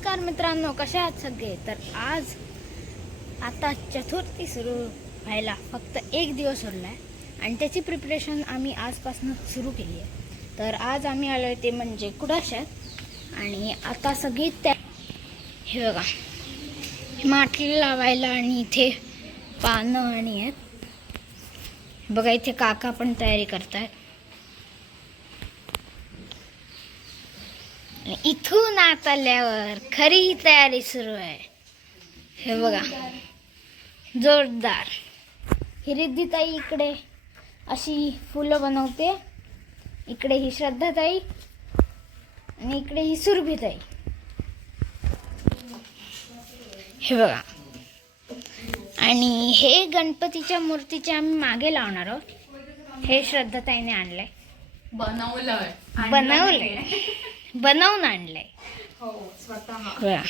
नमस्कार मित्रांनो कसे आहात सगळे? तर आज आता चतुर्थी सुरू व्हायला फक्त एक दिवस उरला आहे आणि त्याची प्रिपरेशन आम्ही आजपासून सुरू केली आहे. तर आज आम्ही आलो आहे ते म्हणजे कुडाशात आणि आता सगळी त्या हे बघा माटली लावायला आणि इथे पानं आणि आहेत बघा इथे काका पण तयारी करतायत. आणि इथून आत आल्यावर खरी तयारी सुरू आहे. हे बघा. जोरदार. ही रिद्धिताई इकडे अशी फुलं बनवते. इकडे ही श्रद्धाताई आणि इकडे ही सुरभीताई. हे बघा. आणि हे गणपतीच्या मूर्तीचे आम्ही मागे लावणार आहोत. हे श्रद्धाताईने आणलंय. बनवलंय. बनवलंय. बनवून आणलंय. हो बघा.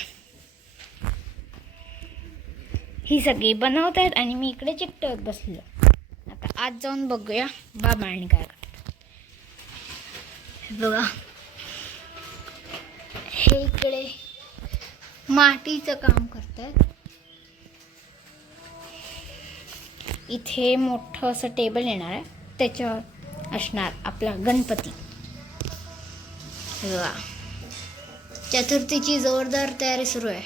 ही सगळी बनवत आहेत आणि मी इकडे चिकटवत बसलो. आता आज जाऊन बघूया बाबा आणि काय करतात. हे बघा. हे इकडे मातीचं काम करतात. इथे मोठं असं टेबल येणार आहे. त्याच्यावर असणार आपला गणपती. बघा चतुर्थीची जोरदार तयारी सुरू आहे.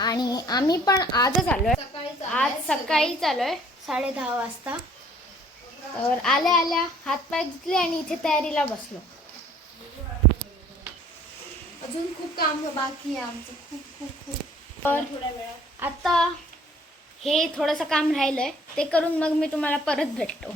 आणि आम्ही पण आजच आलोय. आज सकाळी आलोय साडे दहा वाजता. तर आल्या आल्या हातपाय धुतले आणि इथे तयारीला बसलो. अजून खूप काम बाकी आहे आमचं. खूप तर आता हे थोडंसं काम राहिलंय. ते करून मग मी तुम्हाला परत भेटतो.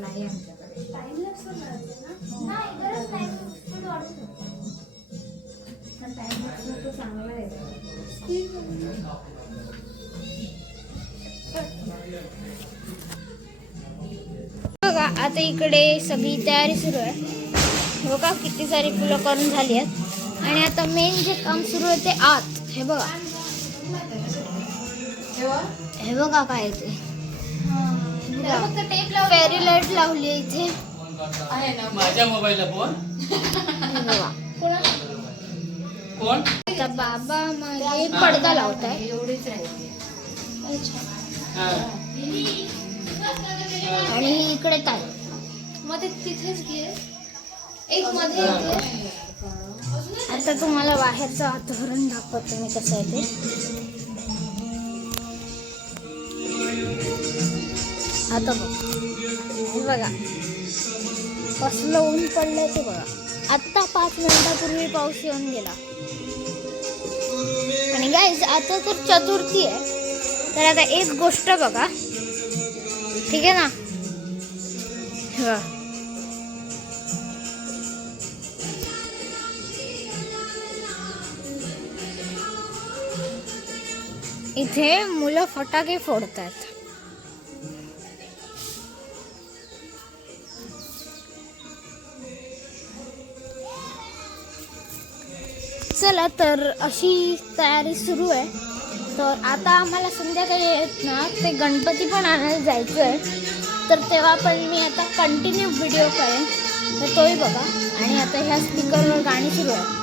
नाही आमच्याकडे चांगला आहे बघा आता इकडे सगळी तयारी सुरू आहे. बघा किती सारी फुलं करून झाली आहेत. आणि आता मेन जे काम सुरू आहे ते आत. हे बघा. हे बघा काय ते. फेरी लाइट लावली इथे. माझ्या मोबाईलला फोन बघा. कोण? आता बाबा मागे पडदा लावताय. एवढीच राहिली. आणि इकडे ताई. मध्ये तिथेच घे. एक मध्ये. आता तुम्हाला बाहेरचं वातावरण दाखवतो मी कसं आहे ते. आता बघ. बघा. कसलं ऊन पडलंय ते बघा. आत्ता पाच मिनिटापूर्वी पाऊस येऊन गेला. गाईज आता तर चतुर्थी है। तर आता एक गोष्ट बघा ठीक आहे ना? हे इथे मुलं फटाके फोडतात चला तर अशी तयारी सुरू आहे. तर आता आम्हाला संध्याकाळी आहेत ना ते गणपती पण आणायला जायचं आहे तर तेव्हा पण मी आता कंटिन्यू व्हिडिओ करेन. तर तोही बघा. आणि आता ह्या स्पीकरवर गाणी सुरू आहे.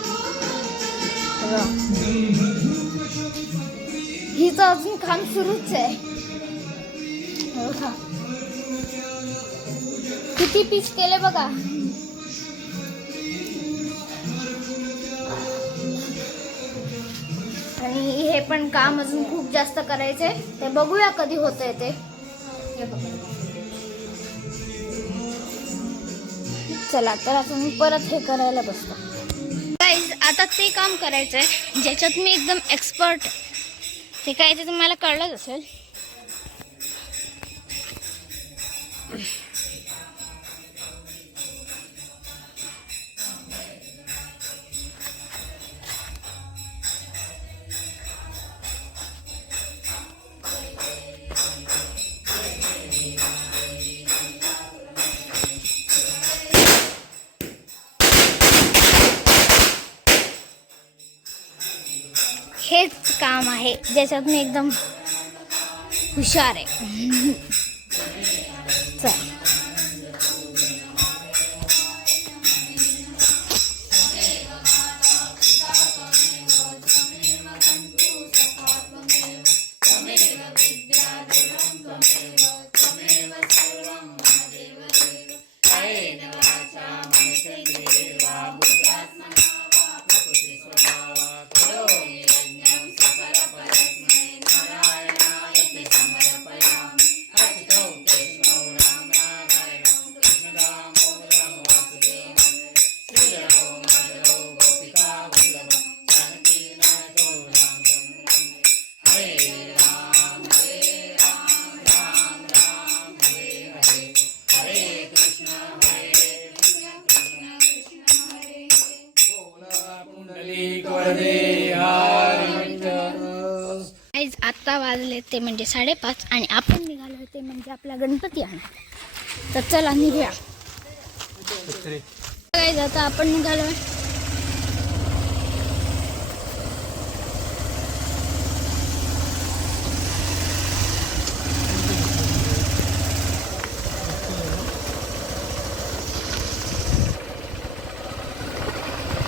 ही तर हिचं अजून काम सुरूच आहे. हो किती पीस केले बघा. आणि हे पण काम अजून खूप जास्त करायचे. ते बघूया कधी होतंय ते. चला तर आता मी परत हे करायला बसतो. गाईज आता ते काम करायचंय. ज्याच्यात मी एकदम एक्सपर्ट ते काय ते तुम्हाला कळलंच असेल? काम आहे. ज्याच्यात मी एकदम हुशार आहे. आत्ता वाजले ते म्हणजे साडेपाच आणि आपण निघालो ते म्हणजे आपला गणपती आणायला तर चला निघूया. गाईज आता आपण निघालो.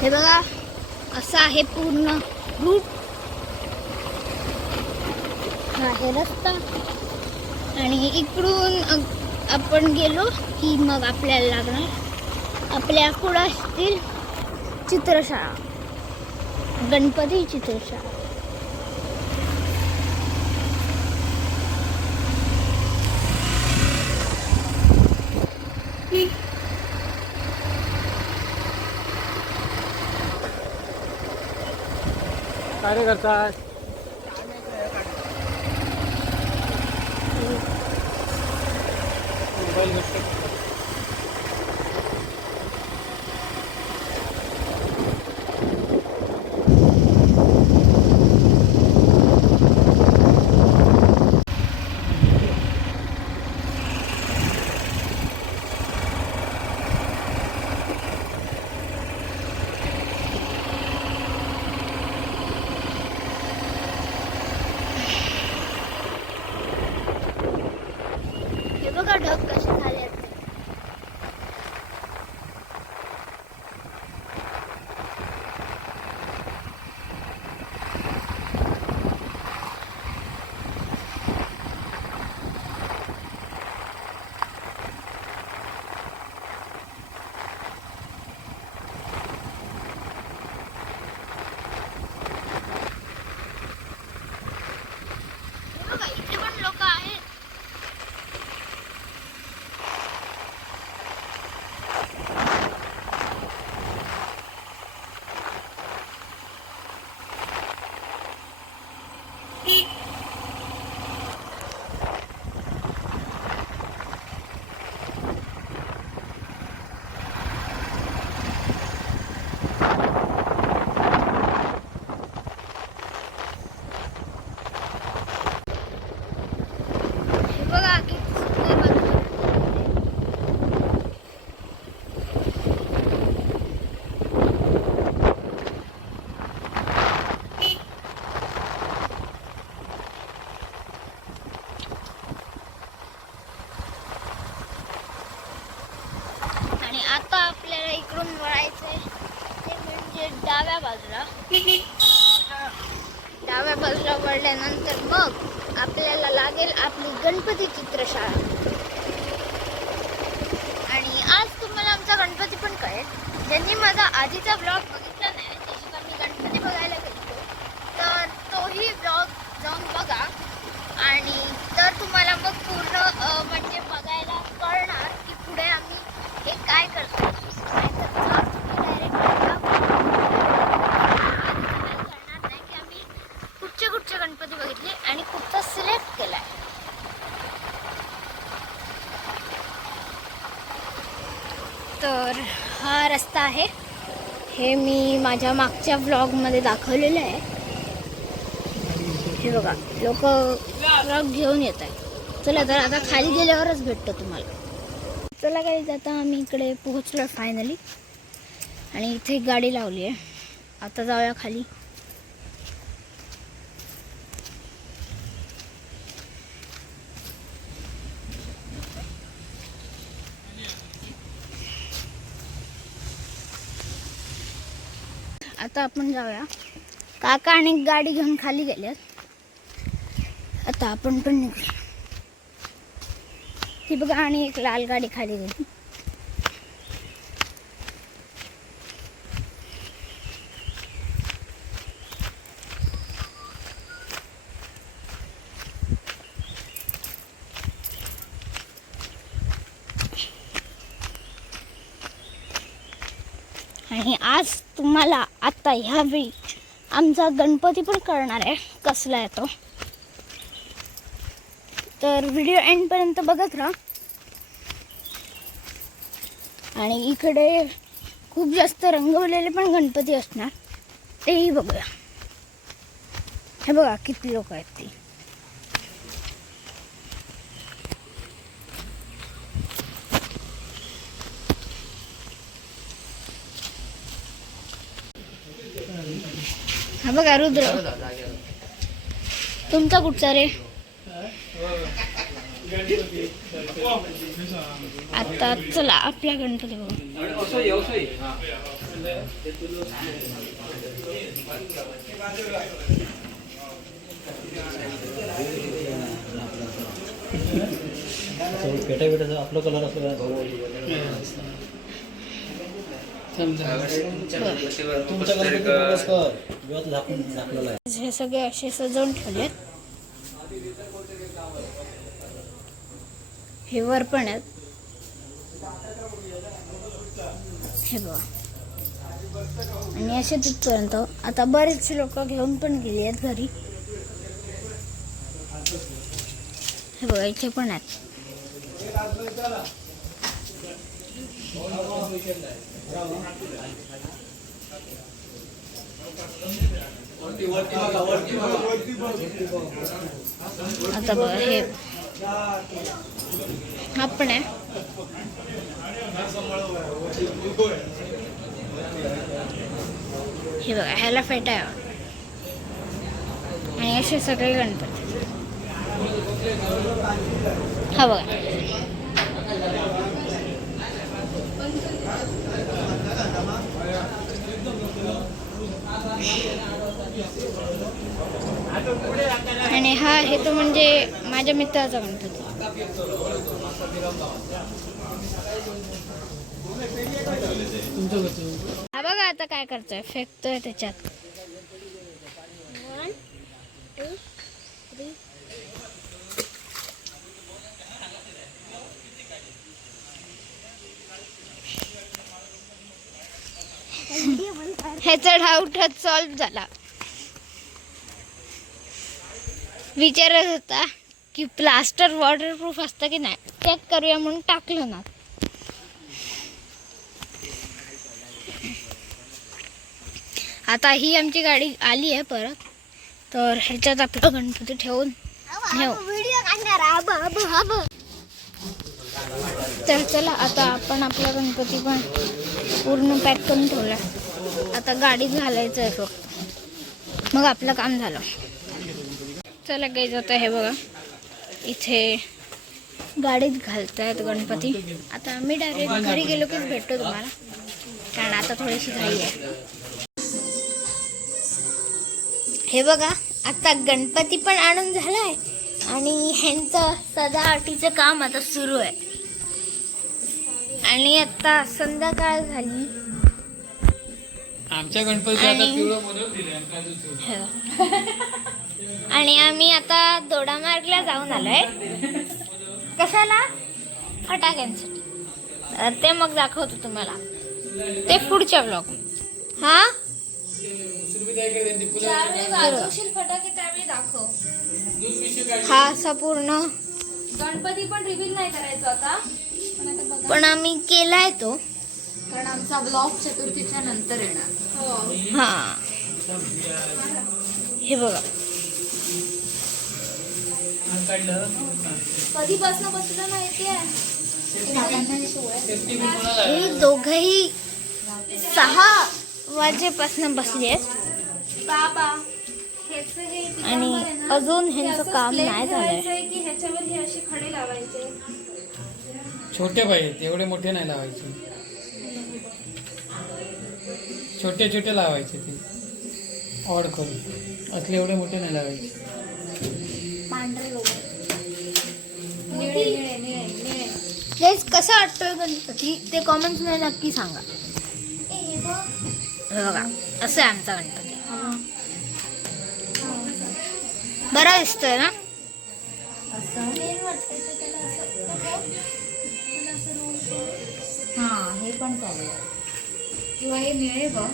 हे बघा. असा आहे पूर्ण रूट हा आहे रस्ता. आणि इकडून आपण गेलो की मग आपल्याला लागणार आपल्या कुडातील चित्रशाळा. गणपती चित्रशाळा. काय रे करतात मोबाईल घेतले हे बघा ढग कसे झाले आहेत. हे बघा इथे पण लोक आहेत हे बघा किती सुंदर वातावरण. आणि आता आपल्याला इकडून वळायचंय ते म्हणजे डाव्या बाजूला. डाव्या बाजूला वळल्यानंतर मग आपल्याला लागेल आपली गणपती चित्रशाळा. आणि आज तुम्हाला आमचा गणपती पण कळेल. ज्यांनी माझा आधीचा ब्लॉग बघितला नाही ज्याच्यात मी गणपती बघायला गेलो तर तोही ब्लॉग जाऊन बघा आणि तर तुम्हाला मग पूर्ण अ, म्हणजे बघायला कळणार की पुढे आम्ही हे काय करतो नाहीतर जर तुम्ही direct बघा, कळणार नाही की आम्ही कुठचे कुठचे गणपती बघितले आणि कुठचा सिलेक्ट केलाय तर हा रस्ता आहे हे मी माझ्या मागच्या व्लॉगमध्ये दाखवलेलं आहे. हे बघा लोक व्लॉग घेऊन येत आहे चला तर आता खाली गेल्यावरच भेटतो तुम्हाला. चला काही आता आम्ही इकडे पोहोचलो फायनली आणि इथे एक गाडी लावली आहे. आता जाऊया खाली. आता आपण जाऊया. काका आणि गाडी घेऊन खाली गेल्यात आता आपण पण निघू ती बघा आणि एक लाल गाडी खाली गेली. आणि आज तुम्हाला आता ह्यावेळी आमचा गणपती पण करणार आहे कसला आहे तो. तर व्हिडिओ एंडपर्यंत बघत राहा. आणि इकडे खूप जास्त रंगवलेले पण गणपती असणार. तेही बघूया. हे बघा किती लोक आहेत ती. हा बघा रुद्र. तुमचा कुठचा रे? आता चला आपला गणपती बघू. पेटा पेटाचा आपला कलर असला तुमचा गणपती प्रवेश कर व्यवस्थित झाकून झाकलेला आहे हे सगळे असे सजवून ठेवलेत. हे वर पण आहेत. हे बघा. आणि असे तिथपर्यंत. आता बरेचसे लोक घेऊन पण गेली आहेत घरी. हे बघा इथे पण आहेत. आता बघा हे हा पण आहे. हे बघा ह्याला फेटा आहे. आणि असे सगळे गणपती. हा बघा. आणि हा हे तो म्हणजे माझ्या मित्राचा गणपती हा बघा आता काय करतोय. फेकतोय त्याच्यात. ह्याचा डाऊटच सॉल्व झाला. विचारत होता की प्लास्टर वॉटरप्रूफ असतं की नाही? चेक करूया म्हणून टाकलं ना. आता ही आमची गाडी आली आहे परत. तर ह्याच्यात आपला गणपती ठेवून ठेव. तर चला आता आपण आपला गणपती पण पूर्ण पॅक करून ठेवला. आता गाडीत घालायचं आहे फक्त. मग आपलं काम झालं. चला काही जात हे बघा. इथे गाडीत घालतायत गणपती. आता आम्ही डायरेक्ट घरी गेलो कीच भेटतो तुम्हाला. कारण आता थोडीशी घाई आहे. हे बघा आता गणपती पण आणून झालाय. आणि ह्यांचं सजावटीचं काम आता सुरू आहे. आणि आता संध्याकाळ झाली. आमच्या गणपती आता आणि- आम्ही आता दोडामार्गला जाऊन आलोय. कशाला? फटाक्यांसाठी. ते मग दाखवतो तुम्हाला. ते पुढच्या ब्लॉग हा. हा असा पूर्ण. गणपती पण रिव्हील नाही करायचो आता. पण आम्ही केलाय तो. कारण आमचा ब्लॉग चतुर्थीच्या नंतर येणार. हो. हा. हे बघा. काढलं कधीपासून बसलं माहितीये? हे दोघही सहा वाजेपासून बसले आहेत. बाबा आणि अजून ह्यांचं काम नाही झालंय. की ह्याच्यावर हे असे खडे लावायचे? छोटे पाहिजेत एवढे मोठे नाही लावायचे. छोटे छोटे लावायचे ते. ऑड करून. असले एवढे मोठे नाही लावायचे. कसा वाटतोय गणपती? ते कॉमेंट्स मध्ये नक्की सांगा. बघा. असं आहे आमचा गणपती. बरा दिसतोय ना? हा हे पण चालेल. किंवा हे निळे बघ.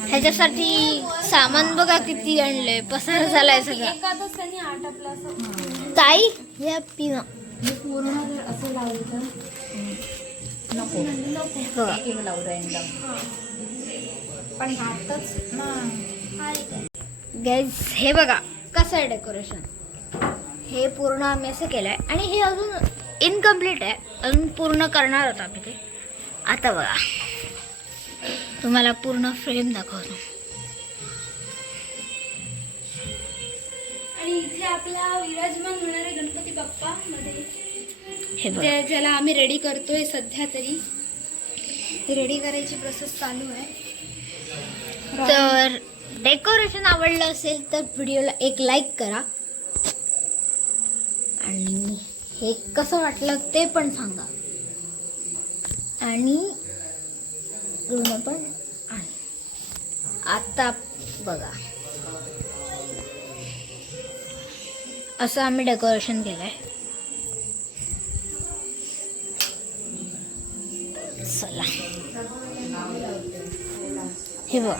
ह्याच्यासाठी सामान बघा किती आणलंय पसार झालाय सगळा. एखादंच त्यांनी आटपलं असं. ताई हे पिणं हे पूर्ण जर असं लावलं तर नको. बघा एक एक लावू रॅन्डम पण गॅस हे बघा कसं आहे डेकोरेशन हे पूर्ण आम्ही असं केलं आहे आणि हे अजून इनकम्प्लीट आहे. अजून पूर्ण करणार होता आम्ही ते. आता बघा. तुम्हाला पूर्ण फ्रेम दाखवतो. आणि इथे आपला विराजमान होणारे गणपती बाप्पा मध्ये हे ज्याला आम्ही रेडी करतोय सध्या तरी. रेडी करायची प्रोसेस चालू आहे. तर डेकोरेशन आवडलं असेल तर व्हिडिओला एक लाईक करा. आणि हे कसं वाटलं ते पण सांगा. आणि ऋण पण आहे. आता बघा. असं आम्ही डेकोरेशन केलं आहे चला. हे बघ.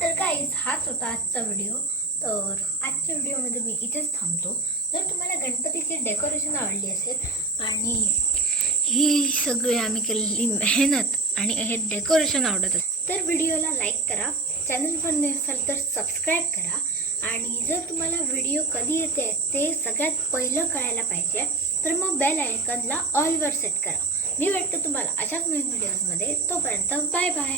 तर काहीच हाच होता आजचा व्हिडिओ तर आजच्या व्हिडिओमध्ये मी इथेच थांबतो. जर तुम्हाला गणपतीची डेकोरेशन आवडली असेल आणि ही सगळी आम्ही केलेली मेहनत आणि हे डेकोरेशन आवडत असेल तर व्हिडिओला लाईक करा. चॅनल पण नसेल तर सबस्क्राईब करा. आणि जर तुम्हाला व्हिडिओ कधी येते ते सगळ्यात पहिलं कळायला पाहिजे तर मग बेल आयकनला ऑलवर सेट करा. मी भेटतो तुम्हाला अशाच नवीन व्हिडिओजमध्ये तोपर्यंत बाय बाय